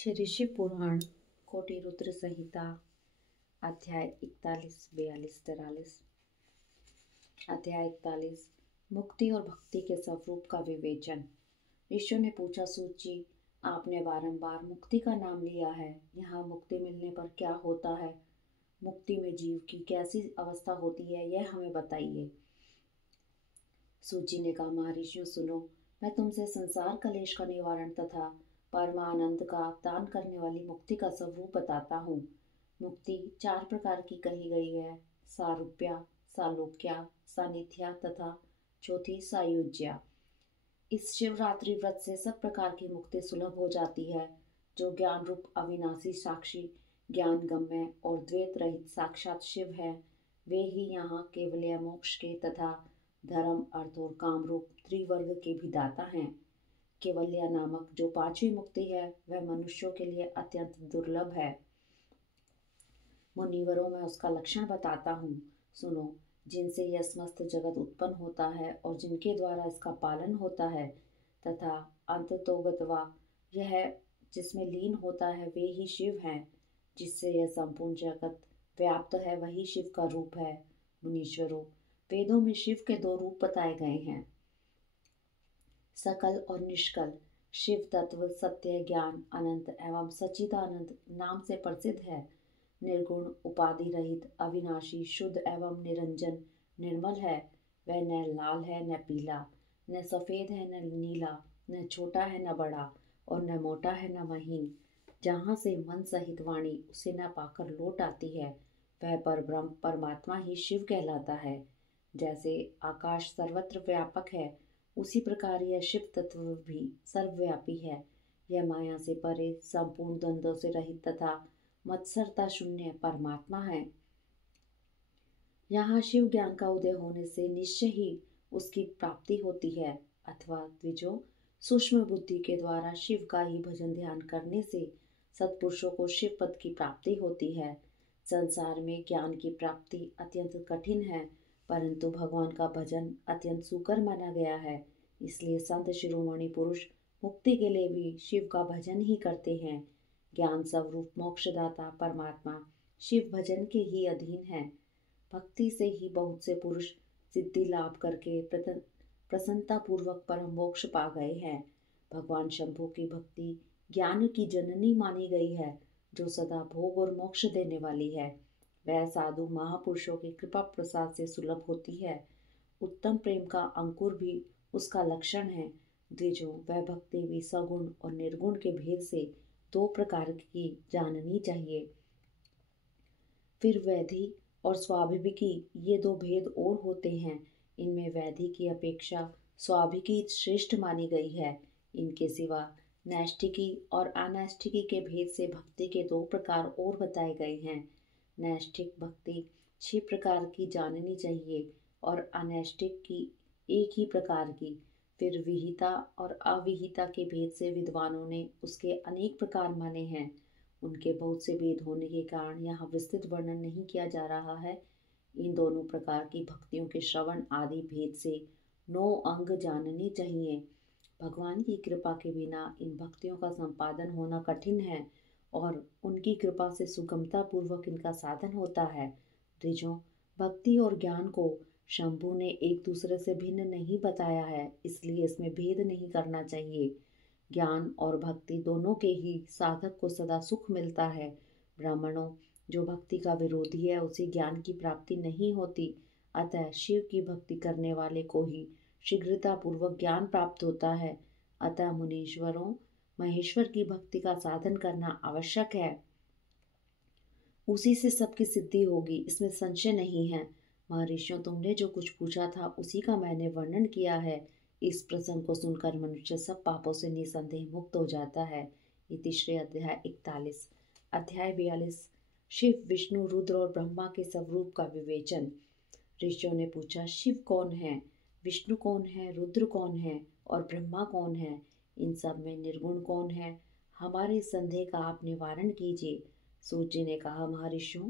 श्री ऋषि पुराण कोटि रुद्र संहिता अध्याय 41, 42, 43। अध्याय 41 मुक्ति और भक्ति के स्वरूप का विवेचन। ऋषियों ने पूछा, सूत जी, आपने बारंबार मुक्ति का नाम लिया है, यहाँ मुक्ति मिलने पर क्या होता है? मुक्ति में जीव की कैसी अवस्था होती है, यह हमें बताइए। सूत जी ने कहा, महर्षियों सुनो, मैं तुमसे संसार कलेश का निवारण तथा परमानंद का दान करने वाली मुक्ति का स्वरूप बताता हूँ। मुक्ति 4 प्रकार की कही गई है, सारूप्या, सालोक्या, सानिध्या तथा चौथी सायुज्या। इस शिवरात्रि व्रत से सब प्रकार की मुक्ति सुलभ हो जाती है। जो ज्ञान रूप अविनाशी साक्षी, ज्ञान गम्य और द्वैत रहित साक्षात शिव है, वे ही यहाँ केवल मोक्ष के तथा धर्म, अर्थ और काम रूप त्रिवर्ग के भी दाता हैं। केवल्या नामक जो 5वीं मुक्ति है, वह मनुष्यों के लिए अत्यंत दुर्लभ है। मुनिवरों में उसका लक्षण बताता हूँ, सुनो। जिनसे यह समस्त जगत उत्पन्न होता है और जिनके द्वारा इसका पालन होता है, तथा अंततोगतवा यह जिसमें लीन होता है, वे ही शिव हैं। जिससे यह संपूर्ण जगत व्याप्त है, वही शिव का रूप है। मुनीश्वरों, वेदों में शिव के 2 रूप बताए गए हैं, सकल और निष्कल। शिव तत्व सत्य, ज्ञान, अनंत एवं सच्चिदानंद नाम से प्रसिद्ध है। निर्गुण, उपाधि रहित, अविनाशी, शुद्ध एवं निरंजन, निर्मल है। वह न लाल है न पीला, न सफेद है न नीला, न छोटा है न बड़ा और न मोटा है न महीन। जहाँ से मन सहित वाणी उसे न पाकर लौट आती है, वह परब्रह्म परमात्मा ही शिव कहलाता है। जैसे आकाश सर्वत्र व्यापक है, उसी प्रकार यह शिव तत्व भी सर्वव्यापी है। यह माया से परे, संपूर्ण द्वंद्वों से रहित तथा मत्सरता शून्य परमात्मा है। यहाँ शिव ज्ञान का उदय होने से निश्चय ही उसकी प्राप्ति होती है, अथवा द्विजों, सूक्ष्म बुद्धि के द्वारा शिव का ही भजन ध्यान करने से सत्पुरुषों को शिव पद की प्राप्ति होती है। संसार में ज्ञान की प्राप्ति अत्यंत कठिन है, परंतु भगवान का भजन अत्यंत सुकर माना गया है। इसलिए संत शिरोमणि पुरुष मुक्ति के लिए भी शिव का भजन ही करते हैं। ज्ञान स्वरूप मोक्षदाता परमात्मा शिव भजन के ही अधीन है। भक्ति से ही बहुत से पुरुष सिद्धि लाभ करके प्रसन्नता पूर्वक परम मोक्ष पा गए हैं। भगवान शंभु की भक्ति ज्ञान की जननी मानी गई है, जो सदा भोग और मोक्ष देने वाली है। वह साधु महापुरुषों की कृपा प्रसाद से सुलभ होती है। उत्तम प्रेम का अंकुर भी उसका लक्षण है। द्विजों, वह भक्ति भी सगुण और निर्गुण के भेद से 2 प्रकार की जाननी चाहिए। फिर वैधि और स्वाभाविकी, ये 2 भेद और होते हैं। इनमें वैधि की अपेक्षा स्वाभाविकी श्रेष्ठ मानी गई है। इनके सिवा नैष्ठिकी और अनैष्ठिकी के भेद से भक्ति के 2 प्रकार और बताए गए हैं। नैष्ठिक भक्ति 6 प्रकार की जाननी चाहिए और अनैष्ठिक की 1 ही प्रकार की। फिर विहिता और अविहिता के भेद से विद्वानों ने उसके अनेक प्रकार माने हैं। उनके बहुत से भेद होने के कारण यहाँ विस्तृत वर्णन नहीं किया जा रहा है। इन दोनों प्रकार की भक्तियों के श्रवण आदि भेद से 9 अंग जानने चाहिए। भगवान की कृपा के बिना इन भक्तियों का संपादन होना कठिन है और उनकी कृपा से सुगमता पूर्वक इनका साधन होता है। द्विजों, भक्ति और ज्ञान को शंभु ने एक दूसरे से भिन्न नहीं बताया है, इसलिए इसमें भेद नहीं करना चाहिए। ज्ञान और भक्ति दोनों के ही साधक को सदा सुख मिलता है। ब्राह्मणों, जो भक्ति का विरोधी है, उसे ज्ञान की प्राप्ति नहीं होती। अतः शिव की भक्ति करने वाले को ही शीघ्रता पूर्वक ज्ञान प्राप्त होता है। अतः मुनीश्वरों, महेश्वर की भक्ति का साधन करना आवश्यक है। उसी से सबकी सिद्धि होगी, इसमें संशय नहीं है। महर्षियों, तुमने जो कुछ पूछा था उसी का मैंने वर्णन किया है। इस प्रसंग को सुनकर मनुष्य सब पापों से निसंदेह मुक्त हो जाता है। इति श्री अध्याय 41। अध्याय 42 शिव, विष्णु, रुद्र और ब्रह्मा के स्वरूप का विवेचन। ऋषियों ने पूछा, शिव कौन है, विष्णु कौन है, रुद्र कौन है और ब्रह्मा कौन है? इन सब में निर्गुण कौन है? हमारे संदेह का आप निवारण कीजिए। सूत जी ने कहा, महर्षियों,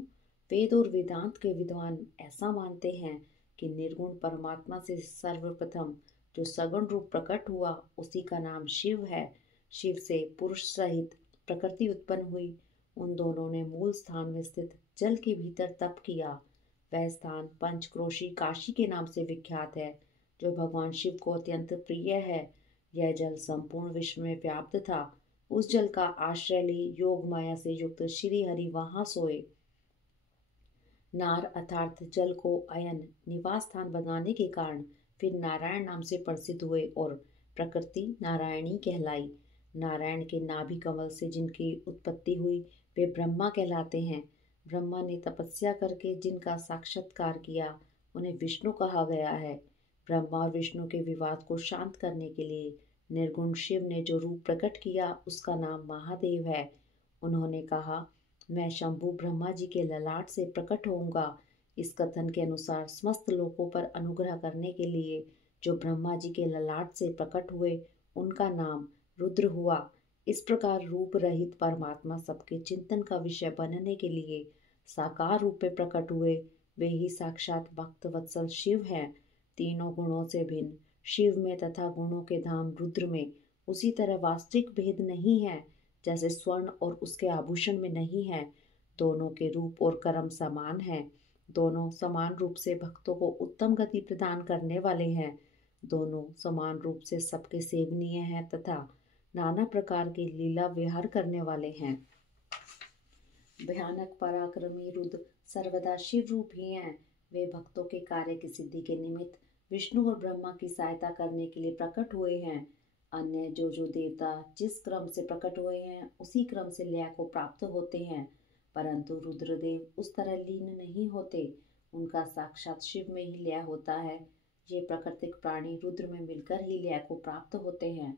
वेद और वेदांत के विद्वान ऐसा मानते हैं कि निर्गुण परमात्मा से सर्वप्रथम जो सगुण रूप प्रकट हुआ, उसी का नाम शिव है। शिव से पुरुष सहित प्रकृति उत्पन्न हुई। उन दोनों ने मूल स्थान में स्थित जल के भीतर तप किया। वह स्थान पंचक्रोशी काशी के नाम से विख्यात है, जो भगवान शिव को अत्यंत प्रिय है। यह जल संपूर्ण विश्व में व्याप्त था। उस जल का आश्रय ले योग माया से युक्त श्री हरि वहां सोए। नार अर्थात जल को अयन निवास स्थान बनाने के कारण फिर नारायण नाम से प्रसिद्ध हुए और प्रकृति नारायणी कहलाई। नारायण के नाभि कमल से जिनकी उत्पत्ति हुई वे ब्रह्मा कहलाते हैं। ब्रह्मा ने तपस्या करके जिनका साक्षात्कार किया उन्हें विष्णु कहा गया है। ब्रह्मा और विष्णु के विवाद को शांत करने के लिए निर्गुण शिव ने जो रूप प्रकट किया उसका नाम महादेव है। उन्होंने कहा, मैं शंभु ब्रह्मा जी के ललाट से प्रकट होऊंगा। इस कथन के अनुसार समस्त लोकों पर अनुग्रह करने के लिए जो ब्रह्मा जी के ललाट से प्रकट हुए उनका नाम रुद्र हुआ। इस प्रकार रूप रहित परमात्मा सबके चिंतन का विषय बनने के लिए साकार रूप में प्रकट हुए। वे ही साक्षात भक्त वत्सल शिव हैं। तीनों गुणों से भिन्न शिव में तथा गुणों के धाम रुद्र में उसी तरह वास्तविक भेद नहीं है जैसे स्वर्ण और उसके आभूषण में नहीं है। दोनों के रूप और कर्म समान हैं। दोनों समान रूप से भक्तों को उत्तम गति प्रदान करने वाले हैं। दोनों समान रूप से सबके सेवनीय हैं तथा नाना प्रकार के लीला विहार करने वाले हैं। भयानक पराक्रमी रुद्र सर्वदा शिव रूप ही हैं। वे भक्तों के कार्य की सिद्धि के निमित्त विष्णु और ब्रह्मा की सहायता करने के लिए प्रकट हुए हैं। अन्य जो देवता जिस क्रम से प्रकट हुए हैं उसी क्रम से लय को प्राप्त होते हैं, परंतु रुद्रदेव उस तरह लीन नहीं होते। उनका साक्षात शिव में ही लय होता है। ये प्राकृतिक प्राणी रुद्र में मिलकर ही लय को प्राप्त होते हैं,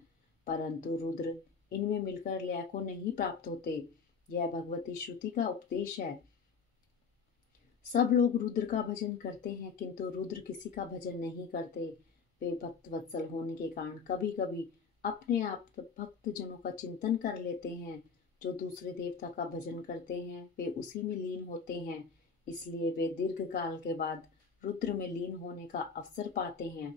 परंतु रुद्र इनमें मिलकर लय को नहीं प्राप्त होते। यह भगवती श्रुति का उपदेश है। सब लोग रुद्र का भजन करते हैं, किंतु रुद्र किसी का भजन नहीं करते। वे भक्त वत्सल होने के कारण कभी कभी अपने आप भक्त जनों का चिंतन कर लेते हैं। जो दूसरे देवता का भजन करते हैं वे उसी में लीन होते हैं, इसलिए वे दीर्घ काल के बाद रुद्र में लीन होने का अवसर पाते हैं।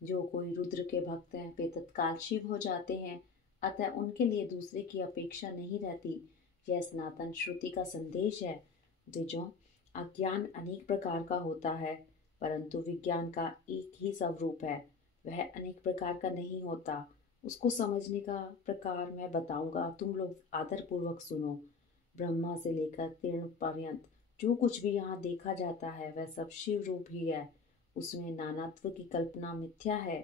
जो कोई रुद्र के भक्त हैं वे तत्काल शिव हो जाते हैं, अतः उनके लिए दूसरे की अपेक्षा नहीं रहती। यह सनातन श्रुति का संदेश है। द्विजों, अज्ञान अनेक प्रकार का होता है, परंतु विज्ञान का एक ही स्वरूप है। वह अनेक प्रकार का नहीं होता। उसको समझने का प्रकार मैं बताऊंगा, तुम लोग आदर पूर्वक सुनो। ब्रह्मा से लेकर तीर्ण पर्यंत जो कुछ भी यहाँ देखा जाता है वह सब शिव रूप ही है। उसमें नानात्व की कल्पना मिथ्या है।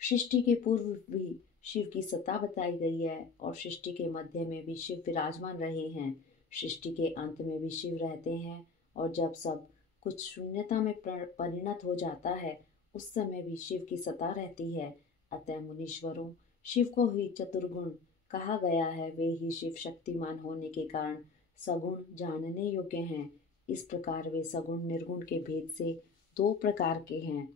सृष्टि के पूर्व भी शिव की सत्ता बताई गई है और सृष्टि के मध्य में भी शिव विराजमान रहे हैं। सृष्टि के अंत में भी शिव रहते हैं और जब सब कुछ शून्यता में परिणत हो जाता है उस समय भी शिव की सत्ता रहती है। अतः मुनीश्वरों, शिव को ही चतुर्गुण कहा गया है। वे ही शिव शक्तिमान होने के कारण सगुण जानने योग्य हैं। इस प्रकार वे सगुण निर्गुण के भेद से दो प्रकार के हैं।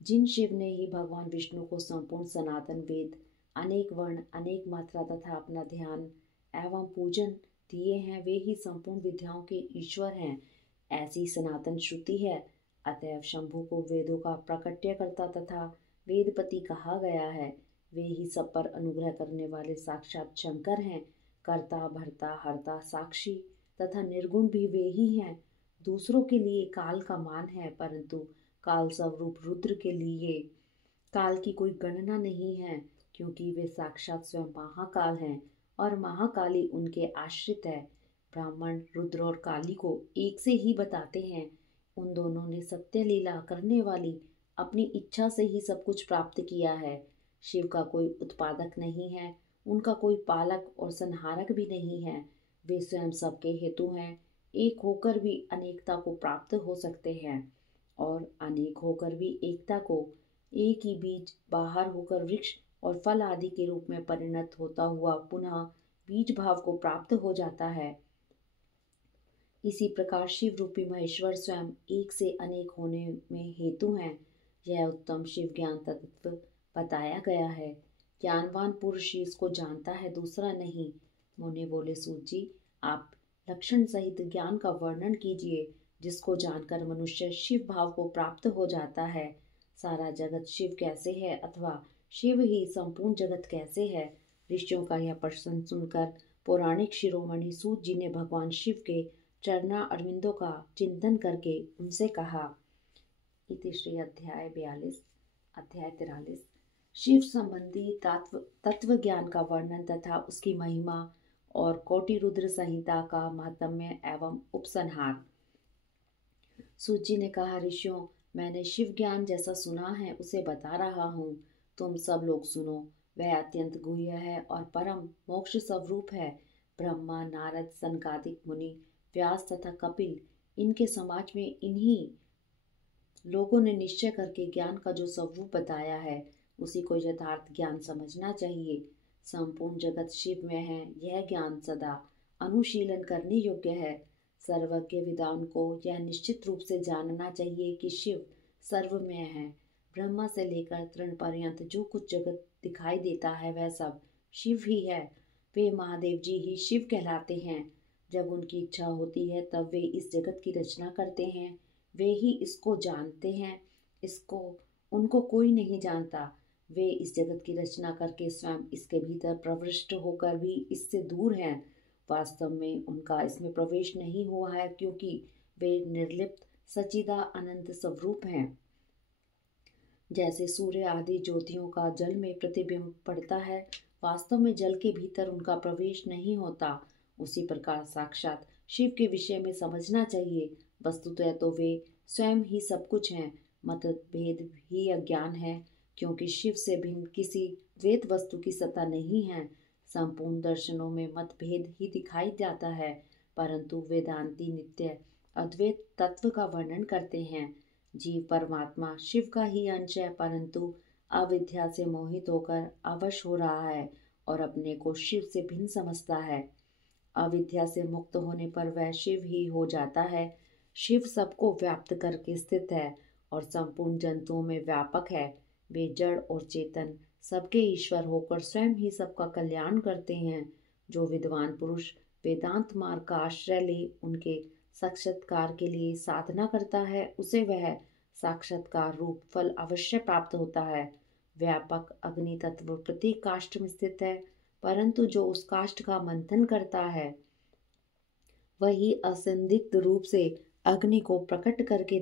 जिन शिव ने ही भगवान विष्णु को संपूर्ण सनातन वेद, अनेक वर्ण, अनेक मात्रा तथा अपना ध्यान एवं पूजन दिए हैं, वे ही संपूर्ण विद्याओं के ईश्वर हैं। ऐसी सनातन श्रुति है। अतएव शंभु को वेदों का प्राकट्यकर्ता तथा वेदपति कहा गया है। वे ही सब पर अनुग्रह करने वाले साक्षात शंकर हैं। कर्ता, भर्ता, हर्ता, साक्षी तथा निर्गुण भी वे ही हैं। दूसरों के लिए काल का मान है, परंतु काल स्वरूप रुद्र के लिए काल की कोई गणना नहीं है, क्योंकि वे साक्षात स्वयं महाकाल हैं और महाकाली उनके आश्रित है। ब्राह्मण रुद्र और काली को एक से ही बताते हैं। उन दोनों ने सत्य लीला करने वाली अपनी इच्छा से ही सब कुछ प्राप्त किया है। शिव का कोई उत्पादक नहीं है, उनका कोई पालक और संहारक भी नहीं है। वे स्वयं सबके हेतु हैं। एक होकर भी अनेकता को प्राप्त हो सकते हैं और अनेक होकर भी एकता को। एक ही बीज बाहर होकर वृक्ष और फल आदि के रूप में परिणत होता हुआ पुनः बीज भाव को प्राप्त हो जाता है। इसी प्रकार शिव रूपी महेश्वर स्वयं एक से अनेक होने में हेतु हैं। यह उत्तम शिव ज्ञान तत्व बताया गया है। ज्ञानवान पुरुष इसको जानता है, दूसरा नहीं। मुनि बोले, सूत जी, आप लक्षण सहित ज्ञान का वर्णन कीजिए, जिसको जानकर मनुष्य शिव भाव को प्राप्त हो जाता है। सारा जगत शिव कैसे है अथवा शिव ही संपूर्ण जगत कैसे है, ऋषियों का यह प्रश्न सुनकर पौराणिक शिरोमणि सूत जी ने भगवान शिव के चरणा अरविंदों का चिंतन करके उनसे कहा। इति श्री अध्याय 42 अध्याय 43 शिव संबंधी तत्व ज्ञान का वर्णन तथा उसकी महिमा और कोटि रुद्र संहिता का महात्म्य एवं उपसंहार। सूत जी ने कहा, ऋषियों, मैंने शिव ज्ञान जैसा सुना है उसे बता रहा हूँ, तुम सब लोग सुनो। वह अत्यंत गुह्य है और परम मोक्ष स्वरूप है। ब्रह्मा, नारद, सनकादिक मुनि, व्यास तथा कपिल, इनके समाज में इन्हीं लोगों ने निश्चय करके ज्ञान का जो स्वरूप बताया है उसी को यथार्थ ज्ञान समझना चाहिए। संपूर्ण जगत शिव में है, यह ज्ञान सदा अनुशीलन करने योग्य है। सर्वज्ञ विद्वान को यह निश्चित रूप से जानना चाहिए कि शिव सर्वमय है। ब्रह्मा से लेकर तृण पर्यंत जो कुछ जगत दिखाई देता है वह सब शिव ही है। वे महादेव जी ही शिव कहलाते हैं। जब उनकी इच्छा होती है तब वे इस जगत की रचना करते हैं। वे ही इसको जानते हैं, इसको उनको कोई नहीं जानता। वे इस जगत की रचना करके स्वयं इसके भीतर प्रविष्ट होकर भी इससे दूर हैं। वास्तव में उनका इसमें प्रवेश नहीं हुआ है, क्योंकि वे निर्लिप्त सच्चिदा अनंत स्वरूप हैं। जैसे सूर्य आदि ज्योतियों का जल में प्रतिबिंब पड़ता है, वास्तव में जल के भीतर उनका प्रवेश नहीं होता, उसी प्रकार साक्षात शिव के विषय में समझना चाहिए। वस्तुतः तो वे स्वयं ही सब कुछ हैं। मतभेद ही अज्ञान है, क्योंकि शिव से भिन्न किसी द्वैत वस्तु की सत्ता नहीं है। संपूर्ण दर्शनों में मतभेद ही दिखाई जाता है, परंतु वेदांती नित्य अद्वैत तत्व का वर्णन करते हैं। जीव परमात्मा शिव का ही अंश है, परंतु अविद्या से मोहित होकर अवश हो रहा है और अपने को शिव से भिन्न समझता है। अविद्या से मुक्त होने पर वह शिव ही हो जाता है। शिव सबको व्याप्त करके स्थित है और संपूर्ण जंतुओं में व्यापक है। वे जड़ और चेतन सबके ईश्वर होकर स्वयं ही सबका कल्याण करते हैं। जो विद्वान पुरुष वेदांत मार्ग का आश्रय ले उनके साक्षात्कार के लिए साधना करता है, उसे वह साक्षात्कार रूप फल अवश्य प्राप्त होता है। व्यापक अग्नि तत्व प्रत्येक काष्ठ में स्थित है, परंतु जो उस काष्ठ का मंथन करता है वही असंदिग्ध रूप से अग्नि को प्रकट करके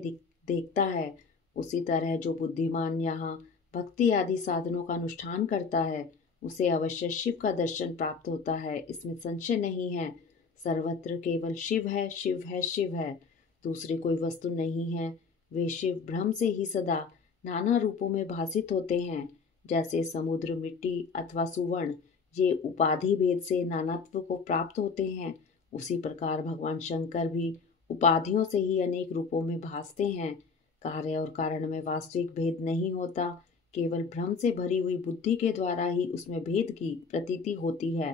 देखता है। उसी तरह जो बुद्धिमान यहाँ भक्ति आदि साधनों का अनुष्ठान करता है, उसे अवश्य शिव का दर्शन प्राप्त होता है, इसमें संशय नहीं है। सर्वत्र केवल शिव है, शिव है, शिव है, दूसरी कोई वस्तु नहीं है। वे शिव भ्रम से ही सदा नाना रूपों में भासित होते हैं। जैसे समुद्र, मिट्टी अथवा सुवर्ण ये उपाधि भेद से नानात्व को प्राप्त होते हैं, उसी प्रकार भगवान शंकर भी उपाधियों से ही अनेक रूपों में भासते हैं। कार्य और कारण में वास्तविक भेद नहीं होता, केवल भ्रम से भरी हुई बुद्धि के द्वारा ही उसमें भेद की प्रतीति होती है।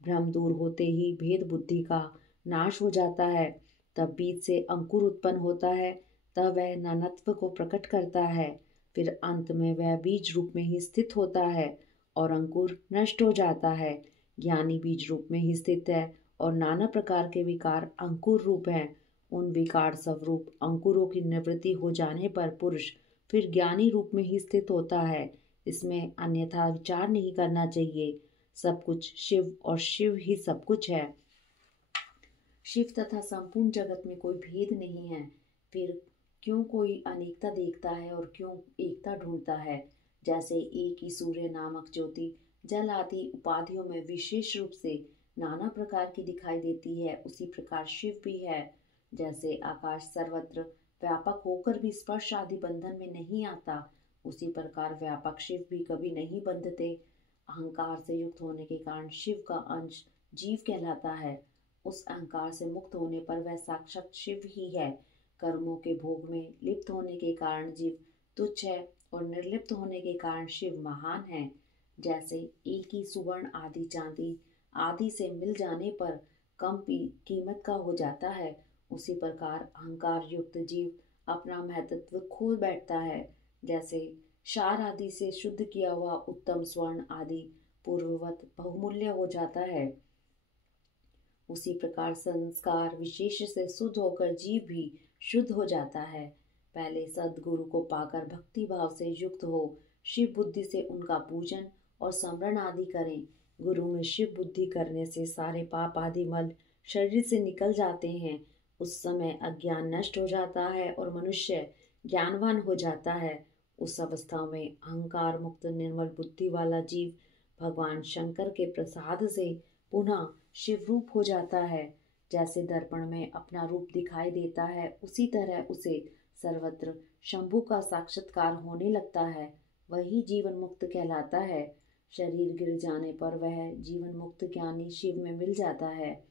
भ्रम दूर होते ही भेद बुद्धि का नाश हो जाता है। तब बीज से अंकुर उत्पन्न होता है, तब वह नानत्व को प्रकट करता है। फिर अंत में वह बीज रूप में ही स्थित होता है और अंकुर नष्ट हो जाता है। ज्ञानी बीज रूप में ही स्थित है और नाना प्रकार के विकार अंकुर रूप हैं। उन विकार स्वरूप अंकुरों की निवृत्ति हो जाने पर पुरुष फिर ज्ञानी रूप में ही स्थित होता है। इसमें अन्यथा विचार नहीं करना चाहिए। सब कुछ शिव और शिव ही सब कुछ है। शिव तथा संपूर्ण जगत में कोई भेद नहीं है। फिर क्यों कोई अनेकता देखता है और क्यों एकता ढूंढता है? जैसे एक ही सूर्य नामक ज्योति जल आदि उपाधियों में विशेष रूप से नाना प्रकार की दिखाई देती है, उसी प्रकार शिव भी है। जैसे आकाश सर्वत्र व्यापक होकर भी स्पर्श आदि बंधन में नहीं आता, उसी प्रकार व्यापक शिव भी कभी नहीं बंधते। अहंकार से युक्त होने के कारण शिव का अंश जीव कहलाता है। उस अहंकार से मुक्त होने पर वह साक्षात शिव ही है। कर्मों के भोग में लिप्त होने के कारण जीव तुच्छ है और निर्लिप्त होने के कारण शिव महान है। जैसे एक ही सुवर्ण आदि चांदी आदि से मिल जाने पर कम कीमत का हो जाता है, उसी प्रकार अहंकार युक्त जीव अपना महत्व खो बैठता है। जैसे क्षार आदि से शुद्ध किया हुआ उत्तम स्वर्ण आदि पूर्ववत बहुमूल्य हो जाता है, उसी प्रकार संस्कार विशेष से शुद्ध होकर जीव भी शुद्ध हो जाता है। पहले सद्गुरु को पाकर भक्ति भाव से युक्त हो शिव बुद्धि से उनका पूजन और स्मरण आदि करें। गुरु में शिव बुद्धि करने से सारे पाप आदि मल शरीर से निकल जाते हैं। उस समय अज्ञान नष्ट हो जाता है और मनुष्य ज्ञानवान हो जाता है। उस अवस्था में अहंकार मुक्त निर्मल बुद्धि वाला जीव भगवान शंकर के प्रसाद से पुनः शिव रूप हो जाता है। जैसे दर्पण में अपना रूप दिखाई देता है, उसी तरह उसे सर्वत्र शंभु का साक्षात्कार होने लगता है। वही जीवन मुक्त कहलाता है। शरीर गिर जाने पर वह जीवन मुक्त ज्ञानी शिव में मिल जाता है।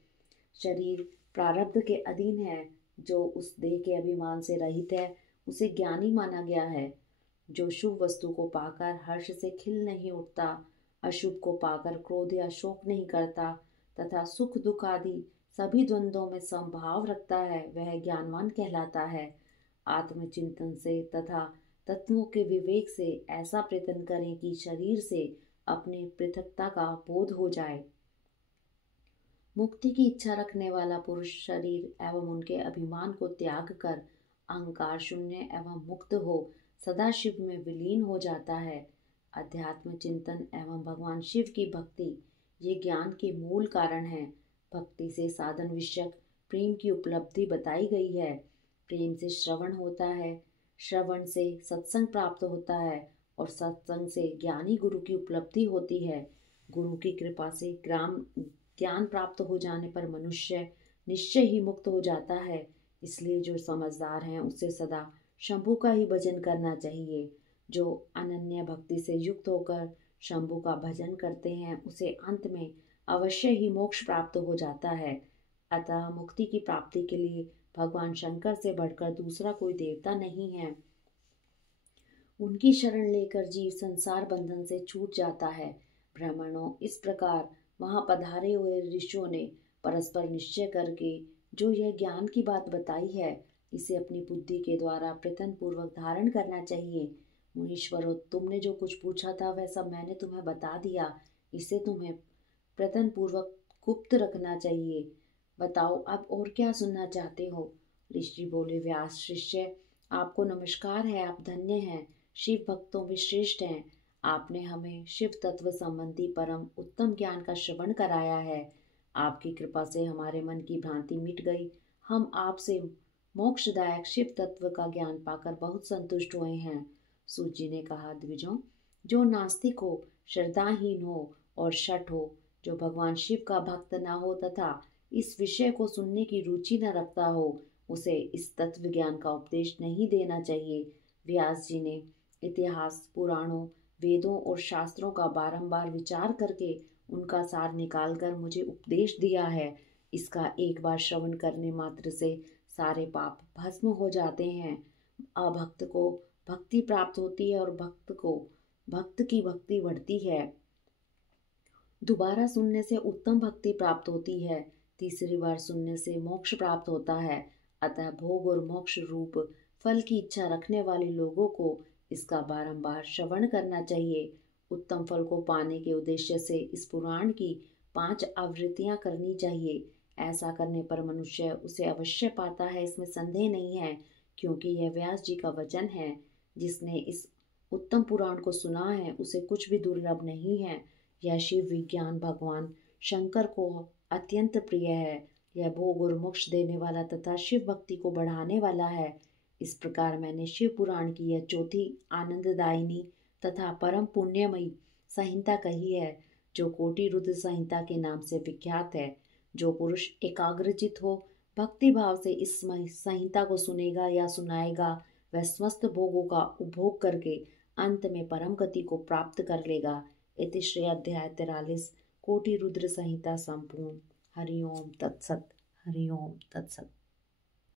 शरीर प्रारब्ध के अधीन है। जो उस देह के अभिमान से रहित है, उसे ज्ञानी माना गया है। जो शुभ वस्तु को पाकर हर्ष से खिल नहीं उठता, अशुभ को पाकर क्रोध या शोक नहीं करता तथा सुख दुख आदि सभी द्वंद्वों में समभाव रखता है, वह ज्ञानवान कहलाता है। आत्मचिंतन से तथा तत्वों के विवेक से ऐसा प्रयत्न करें कि शरीर से अपनी पृथकता का बोध हो जाए। मुक्ति की इच्छा रखने वाला पुरुष शरीर एवं उनके अभिमान को त्याग कर अहंकार शून्य एवं मुक्त हो सदाशिव में विलीन हो जाता है। अध्यात्म चिंतन एवं भगवान शिव की भक्ति ये ज्ञान के मूल कारण है। भक्ति से साधन विषयक प्रेम की उपलब्धि बताई गई है। प्रेम से श्रवण होता है, श्रवण से सत्संग प्राप्त होता है और सत्संग से ज्ञानी गुरु की उपलब्धि होती है। गुरु की कृपा से ज्ञान प्राप्त हो जाने पर मनुष्य निश्चय ही मुक्त हो जाता है। इसलिए जो समझदार हैं उसे सदा शंभु का ही भजन करना चाहिए। जो अनन्य भक्ति से युक्त होकर शंभु का भजन करते हैं, उसे अंत में अवश्य ही मोक्ष प्राप्त हो जाता है। अतः मुक्ति की प्राप्ति के लिए भगवान शंकर से बढ़कर दूसरा कोई देवता नहीं है। उनकी शरण लेकर जीव संसार बंधन से छूट जाता है। ब्राह्मणों, इस प्रकार वहां पधारे हुए ऋषियों ने परस्पर निश्चय करके जो यह ज्ञान की बात बताई है, इसे अपनी बुद्धि के द्वारा प्रयत्न पूर्वक धारण करना चाहिए। मुनीश्वरों, तुमने जो कुछ पूछा था वह सब मैंने तुम्हें बता दिया। इसे तुम्हें प्रयत्न पूर्वक गुप्त रखना चाहिए। बताओ अब और क्या सुनना चाहते हो? ऋषि बोले, व्यास शिष्य, आपको नमस्कार है। आप धन्य हैं, शिव भक्तों में श्रेष्ठ हैं। आपने हमें शिव तत्व संबंधी परम उत्तम ज्ञान का श्रवण कराया है। आपकी कृपा से हमारे मन की भ्रांति मिट गई। हम आपसे मोक्षदायक शिव तत्व का ज्ञान पाकर बहुत संतुष्ट हुए हैं। सूत जी ने कहा, द्विजों, जो नास्तिक हो, श्रद्धाहीन हो और शठ हो, जो भगवान शिव का भक्त न हो तथा इस विषय को सुनने की रुचि न रखता हो, उसे इस तत्व ज्ञान का उपदेश नहीं देना चाहिए। व्यास जी ने इतिहास, पुराणों, वेदों और शास्त्रों का बारंबार विचार करके उनका सार निकालकर मुझे उपदेश दिया है। इसका एक बार श्रवण करने मात्र से सारे पाप भस्म हो जाते हैं। अभक्त को भक्ति प्राप्त होती है और भक्त की भक्ति बढ़ती है। दोबारा सुनने से उत्तम भक्ति प्राप्त होती है। तीसरी बार सुनने से मोक्ष प्राप्त होता है। अतः भोग और मोक्ष रूप फल की इच्छा रखने वाले लोगों को इसका बारंबार श्रवण करना चाहिए। उत्तम फल को पाने के उद्देश्य से इस पुराण की 5 आवृत्तियां करनी चाहिए। ऐसा करने पर मनुष्य उसे अवश्य पाता है, इसमें संदेह नहीं है, क्योंकि यह व्यास जी का वचन है। जिसने इस उत्तम पुराण को सुना है उसे कुछ भी दुर्लभ नहीं है। यह शिव विज्ञान भगवान शंकर को अत्यंत प्रिय है। यह भोग और मोक्ष देने वाला तथा शिव भक्ति को बढ़ाने वाला है। इस प्रकार मैंने शिव पुराण की यह चौथी आनंददायिनी तथा परम पुण्यमयी संहिता कही है, जो कोटि रुद्र संहिता के नाम से विख्यात है। जो पुरुष एकाग्रचित हो, भक्ति भाव से इस संहिता को सुनेगा या सुनाएगा, वह समस्त भोगों का उपभोग करके अंत में परम गति को प्राप्त कर लेगा। इति श्री अध्याय 43 कोटि रुद्र संहिता संपूर्ण। हरिओम तत्सत। हरिओम तत्सत।